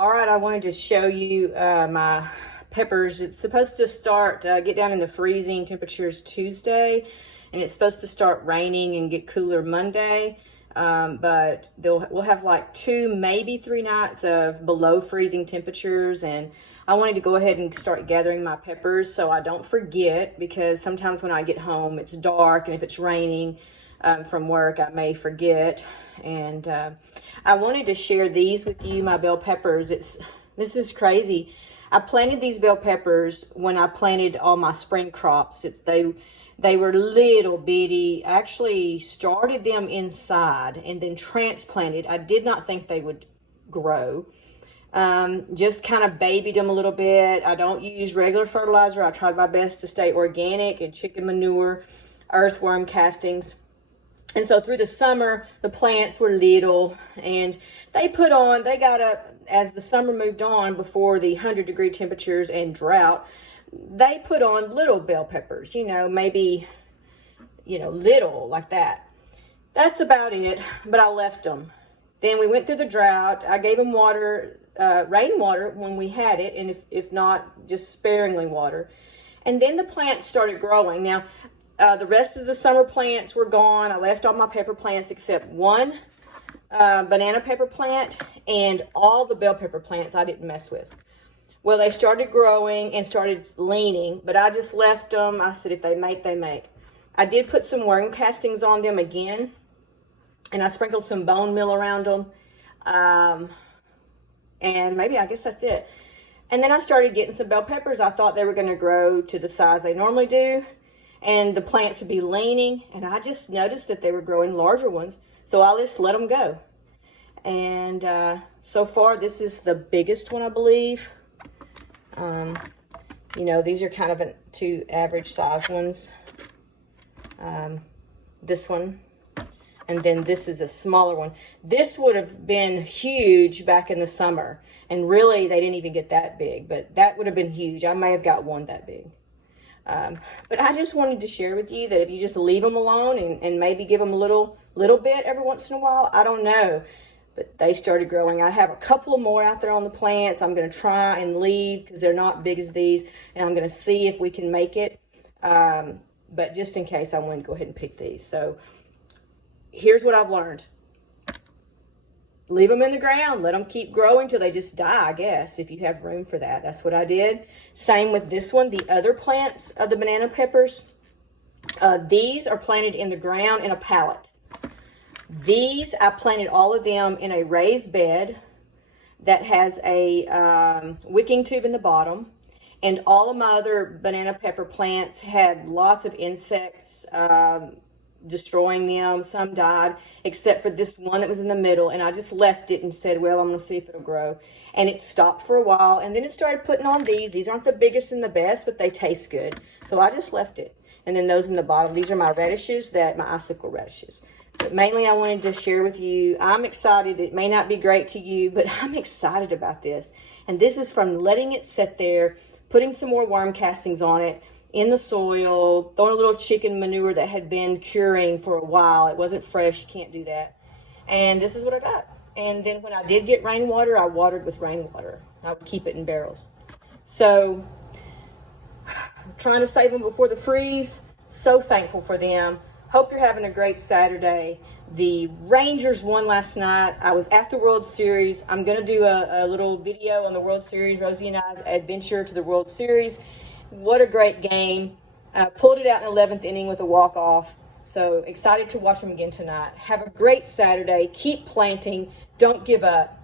All right, I wanted to show you my peppers. It's supposed to start, get down in the freezing temperatures Tuesday, and it's supposed to start raining and get cooler Monday. But we'll have like 2, maybe 3 nights of below freezing temperatures, and I wanted to go ahead and start gathering my peppers so I don't forget, because sometimes when I get home it's dark, and if it's raining from work I may forget. And I wanted to share these with you, my bell peppers. This is crazy. I planted these bell peppers when I planted all my spring crops. They were little bitty. I actually started them inside and then transplanted. I did not think they would grow. Just kind of babied them a little bit. I don't use regular fertilizer. I tried my best to stay organic and chicken manure, earthworm castings. And so through the summer, the plants were little, and they got up as the summer moved on, before the 100-degree temperatures and drought. They put on little bell peppers, maybe, little like that. That's about it, but I left them. Then we went through the drought. I gave them water, rainwater when we had it, and if not, just sparingly water. And then the plants started growing. Now, the rest of the summer plants were gone. I left all my pepper plants except one banana pepper plant, and all the bell pepper plants I didn't mess with. Well, they started growing and started leaning, but I just left them. I said, if they make, they make. I did put some worm castings on them again, and I sprinkled some bone meal around them. And I guess that's it. And then I started getting some bell peppers. I thought they were going to grow to the size they normally do, and the plants would be leaning, and I just noticed that they were growing larger ones, so I just let them go. And so far, this is the biggest one, I believe. These are kind of 2 average size ones. This one, and then this is a smaller one. This would have been huge back in the summer, and really they didn't even get that big, but that would have been huge. I may have got one that big. But I just wanted to share with you that if you just leave them alone and maybe give them a little bit every once in a while, I don't know, but they started growing. I have a couple of more out there on the plants. I'm going to try and leave because they're not big as these, and I'm going to see if we can make it. But just in case, I wanted to go ahead and pick these. So here's what I've learned. Leave them in the ground. Let them keep growing till they just die, I guess, if you have room for that. That's what I did. Same with this one. The other plants of the banana peppers, these are planted in the ground in a pallet. These, I planted all of them in a raised bed that has a wicking tube in the bottom. And all of my other banana pepper plants had lots of insects destroying them. Some died, except for this one that was in the middle, and I just left it and said, well, I'm going to see if it'll grow. And it stopped for a while, and then it started putting on these. These aren't the biggest and the best, but they taste good, so I just left it. And then those in the bottom, these are my radishes, my icicle radishes. But mainly I wanted to share with you, I'm excited. It may not be great to you, but I'm excited about this. And this is from letting it sit there, putting some more worm castings on it, in the soil, throwing a little chicken manure that had been curing for a while. It wasn't fresh, you can't do that. And this is what I got. And then when I did get rainwater, I watered with rainwater. I would keep it in barrels. So, I'm trying to save them before the freeze. So thankful for them. Hope you're having a great Saturday. The Rangers won last night. I was at the World Series. I'm going to do a little video on the World Series, Rosie and I's adventure to the World Series. What a great game. Pulled it out in the 11th inning with a walk-off. So excited to watch them again tonight. Have a great Saturday. Keep planting. Don't give up.